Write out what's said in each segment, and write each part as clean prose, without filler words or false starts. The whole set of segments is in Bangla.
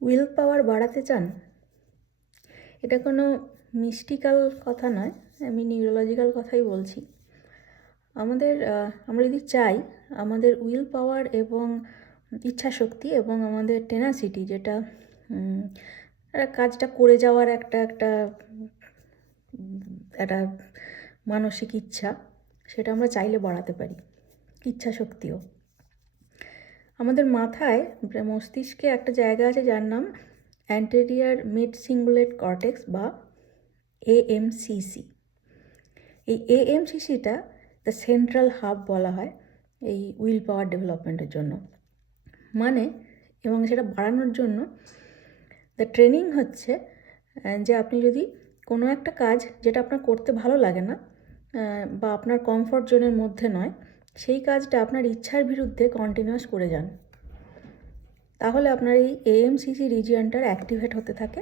উইল পাওয়ার বাড়াতে চান? এটা কোনো মিস্টিক্যাল কথা নয়, আমি নিউরোলজিক্যাল কথাই বলছি। আমরা যদি চাই আমাদের উইল পাওয়ার এবং ইচ্ছাশক্তি এবং আমাদের টেনাসিটি, যেটা একটা কাজটা করে যাওয়ার একটা একটা একটা মানসিক ইচ্ছা, সেটা আমরা চাইলে বাড়াতে পারি। ইচ্ছাশক্তিও। আমাদের মাথায় মস্তিষ্কে একটা জায়গা আছে যার নাম অ্যান্টেরিয়র মিড সিঙ্গুলেট কর্টেক্স বা এএমসিসি। এই এএমসিসিটা দ্য সেন্ট্রাল হাব বলা হয় এই উইল পাওয়ার ডেভেলপমেন্টের জন্য। এবং সেটা বাড়ানোর জন্য দ্য ট্রেনিং হচ্ছে যে আপনি যদি কোনো একটা কাজ যেটা আপনার করতে ভালো লাগে না বা আপনার কমফর্ট জোনের মধ্যে নয়, সেই কাজটা আপনার ইচ্ছার বিরুদ্ধে কন্টিনিউয়াস করে যান, তাহলে আপনার এই এএমসিসি রিজিয়নটার অ্যাক্টিভেট হতে থাকে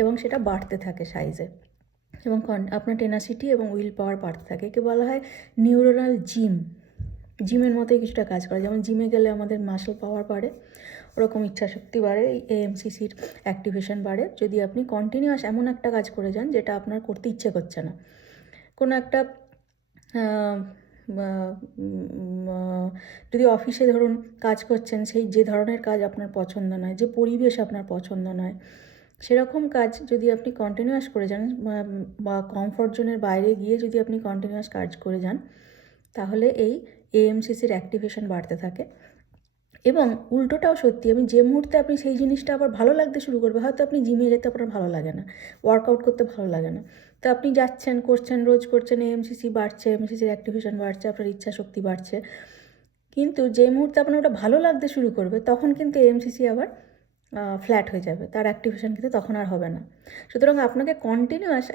এবং সেটা বাড়তে থাকে সাইজে, এবং আপনার টেনাসিটি এবং উইল পাওয়ার বাড়তে থাকে। একে বলা হয় নিউরোনাল জিমের মতোই কিছুটা কাজ করে। যেমন জিমে গেলে আমাদের মাসল পাওয়ার বাড়ে, ওরকম ইচ্ছাশক্তি বাড়ে, এই এএমসিসির অ্যাক্টিভেশন বাড়ে যদি আপনি কন্টিনিউয়াস এমন একটা কাজ করে যান যেটা আপনার করতে ইচ্ছে করছে না। কোনো একটা যদি অফিসে ধরুন কাজ করছেন, সেই যে ধরনের কাজ আপনার পছন্দ নয়, যে পরিবেশ আপনার পছন্দ নয়, সেরকম কাজ যদি আপনি কন্টিনিউয়াস করে যান বা কমফর্ট জোনের বাইরে গিয়ে যদি আপনি কন্টিনিউয়াস কাজ করে যান, তাহলে এই এএমসিসির অ্যাক্টিভেশন বাড়তে থাকে। এবং উল্টোটাও সত্যি, যে মুহূর্তে আপনি সেই জিনিসটা আবার ভালো লাগতে শুরু করবে, হয়তো আপনি জিমে যেতে আপনার ভালো লাগে না, ওয়ার্কআউট করতে ভালো লাগে না, তো আপনি যাচ্ছেন, করছেন, রোজ করছেন, এএমসিসি বাড়ছে, এএমসিসির অ্যাক্টিভেশন বাড়ছে, আপনার ইচ্ছা শক্তি বাড়ছে। কিন্তু যে মুহূর্তে আপনার ওটা ভালো লাগতে শুরু করবে, তখন কিন্তু এএমসিসি আবার ফ্ল্যাট হয়ে যাবে, তার অ্যাক্টিভেশন কিন্তু তখন আর হবে না। সুতরাং আপনাকে কন্টিনিউয়াস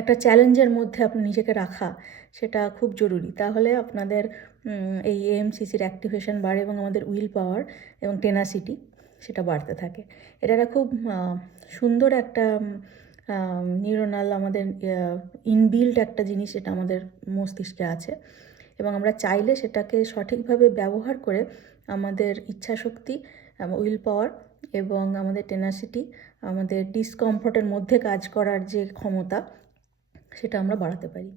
একটা চ্যালেঞ্জের মধ্যে আপনি নিজেকে রাখা, সেটা খুব জরুরি। তাহলে আপনাদের এই এএমসিসির অ্যাক্টিভেশন বাড়ে এবং আমাদের উইল পাওয়ার এবং টেনাসিটি সেটা বাড়তে থাকে। এটা খুব সুন্দর একটা নিউরোনাল আমাদের ইনবিল্ট একটা জিনিস, এটা আমাদের মস্তিষ্কে আছে, এবং আমরা চাইলে সেটাকে সঠিকভাবে ব্যবহার করে আমাদের ইচ্ছাশক্তি, উইল পাওয়ার এবং আমাদের টেনাসিটি, আমাদের ডিসকমফর্টের মধ্যে কাজ করার যে ক্ষমতা, সেটা আমরা বাড়াতে পারি।